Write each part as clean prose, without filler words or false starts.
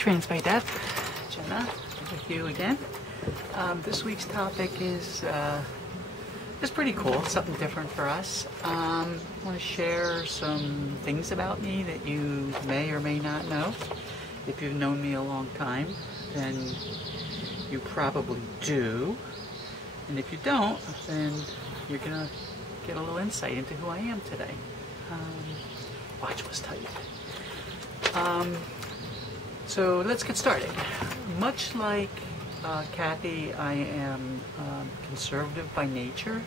TransByDef, Jenna with you again. This week's topic is pretty cool, something different for us. I want to share some things about me that you may or may not know. If you've known me a long time, then you probably do. And if you don't, then you're going to get a little insight into who I am today. Watch was tight. So let's get started. Much like Kathy, I am conservative by nature,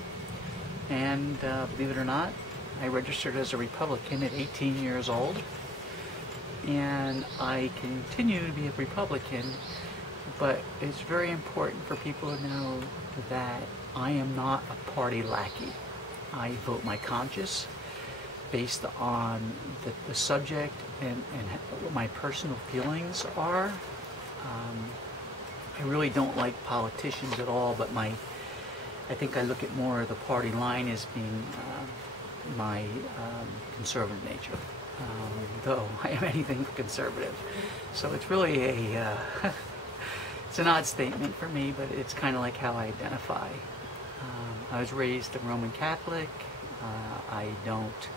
and believe it or not, I registered as a Republican at 18 years old, and I continue to be a Republican, but it's very important for people to know that I am not a party lackey. I vote my conscience based on the subject and what my personal feelings are. I really don't like politicians at all, but I think I look at more of the party line as being my conservative nature, though I am anything but conservative. So it's really it's an odd statement for me, but it's kind of like how I identify. I was raised a Roman Catholic. I don't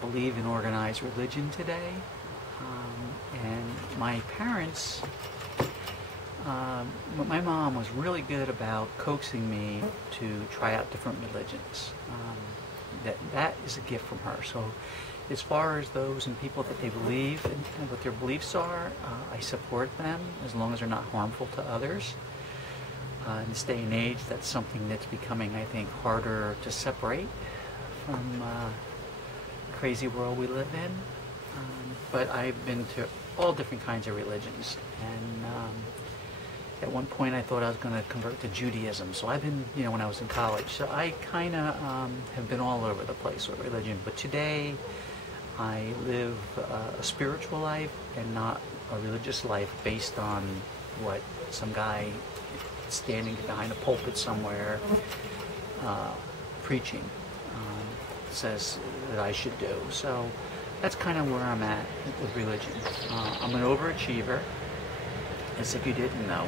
believe in organized religion today, and my parents, my mom was really good about coaxing me to try out different religions. That is a gift from her. So as far as those and people that they believe and what their beliefs are, I support them as long as they're not harmful to others. In this day and age, that's something that's becoming, I think, harder to separate from the crazy world we live in. But I've been to all different kinds of religions, and at one point I thought I was going to convert to Judaism. So I've been, when I was in college, so I kind of have been all over the place with religion. But today I live a spiritual life and not a religious life based on what some guy standing behind a pulpit somewhere preaching says that I should do. So that's kind of where I'm at with religion. I'm an overachiever, as if you didn't know.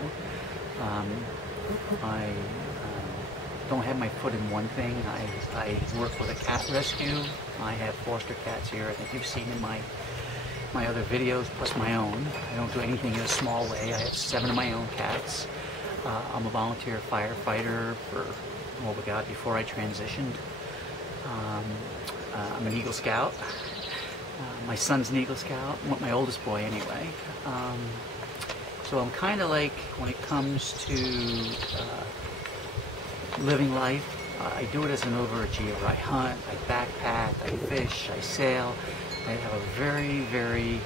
I don't have my foot in one thing. I work with a cat rescue. I have foster cats here. I think you've seen in my other videos, plus my own. I don't do anything in a small way. I have 7 of my own cats. I'm a volunteer firefighter for, oh my God, before I transitioned. I'm an Eagle Scout. My son's an Eagle Scout, my oldest boy anyway. So I'm kind of like, when it comes to living life, I do it as an overachiever. I hunt, I backpack, I fish, I sail. I have a very, very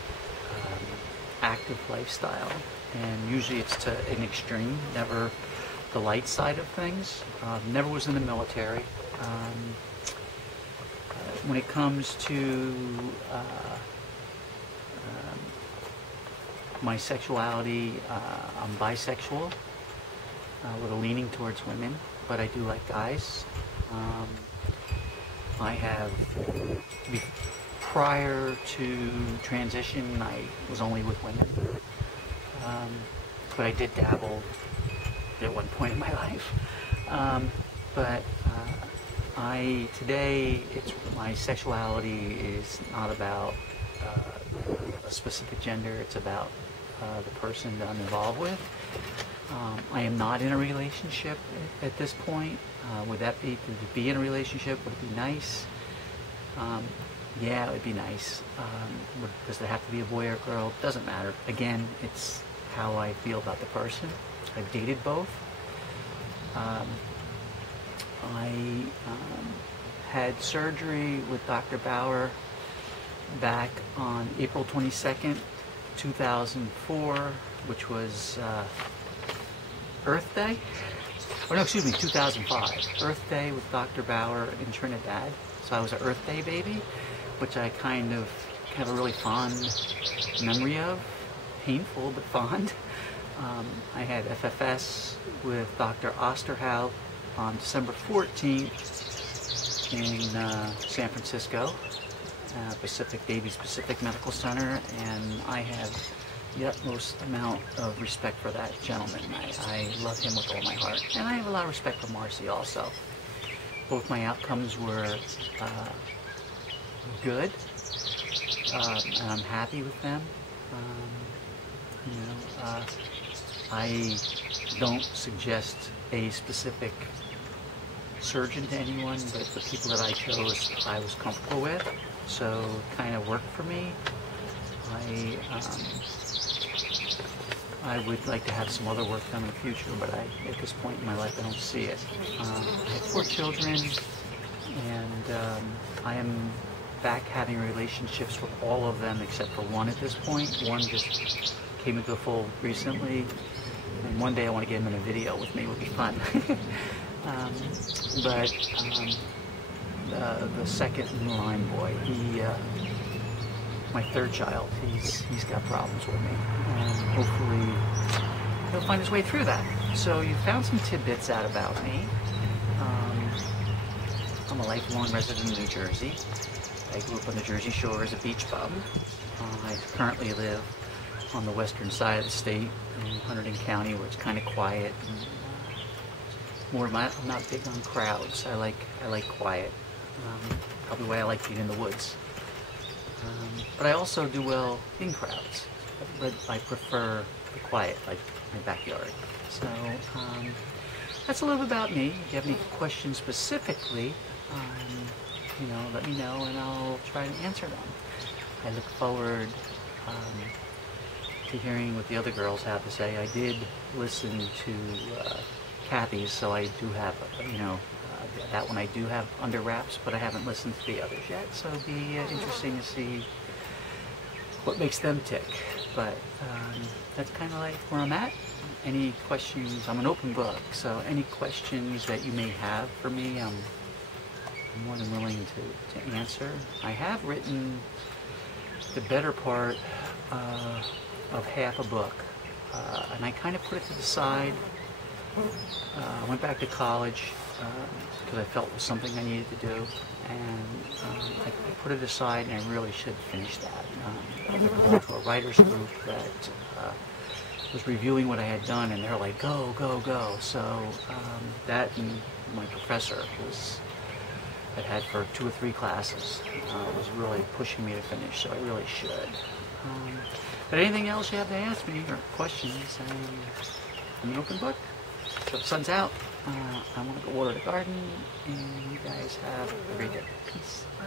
active lifestyle. And usually it's to an extreme, never the light side of things. Never was in the military. When it comes to my sexuality, I'm bisexual, with a leaning towards women, but I do like guys. I have, prior to transition, I was only with women. But I did dabble at one point in my life. Today, my sexuality is not about a specific gender. It's about the person that I'm involved with. I am not in a relationship at this point. Would that be, to be in a relationship, would it be nice? Yeah, it would be nice. Does it have to be a boy or a girl? Doesn't matter. Again, it's how I feel about the person. I've dated both. I had surgery with Dr. Bauer back on April 22nd, 2004, which was Earth Day. Oh no, excuse me, 2005. Earth Day with Dr. Bauer in Trinidad. So I was an Earth Day baby, which I kind of have a really fond memory of. Painful, but fond. I had FFS with Dr. Osterhout on December 14th in San Francisco, Pacific Medical Center, and I have the utmost amount of respect for that gentleman. I love him with all my heart. And I have a lot of respect for Marcy also. Both my outcomes were good, and I'm happy with them. I don't suggest a specific surgeon to anyone, but the people that I chose I was comfortable with, so it kind of worked for me. I would like to have some other work done in the future, but at this point in my life I don't see it. I have 4 children, and I am back having relationships with all of them except for one at this point. One just came into the fold recently, and one day I want to get him in a video with me. It would be fun. The second in line boy, my third child, he's got problems with me, and hopefully he'll find his way through that. So you found some tidbits out about me. I'm a lifelong resident of New Jersey. I grew up on the Jersey Shore as a beach bum. I currently live on the western side of the state in Hunterdon County, where it's kind of quiet. And I'm not big on crowds. I like quiet. Probably why I like being in the woods. But I also do well in crowds, but I prefer the quiet, like my backyard. So that's a little bit about me. If you have any questions specifically, let me know and I'll try to answer them. I look forward to hearing what the other girls have to say. I did listen to Kathy's, so I do have, that one I do have under wraps, but I haven't listened to the others yet, so it'll be interesting to see what makes them tick. But that's kind of like where I'm at. Any questions? I'm an open book, so any questions that you may have for me, I'm more than willing to answer. I have written the better part of half a book, and I kind of put it to the side. I went back to college because I felt it was something I needed to do, and I put it aside, and I really should finish that. I belong to a writers group that was reviewing what I had done, and they're like, go, go, go. So that and my professor I'd had for 2 or 3 classes was really pushing me to finish, so I really should. But anything else you have to ask me or questions, I'm an open book. So the sun's out. I want to go water the garden, and you guys have a great day. Peace. Bye.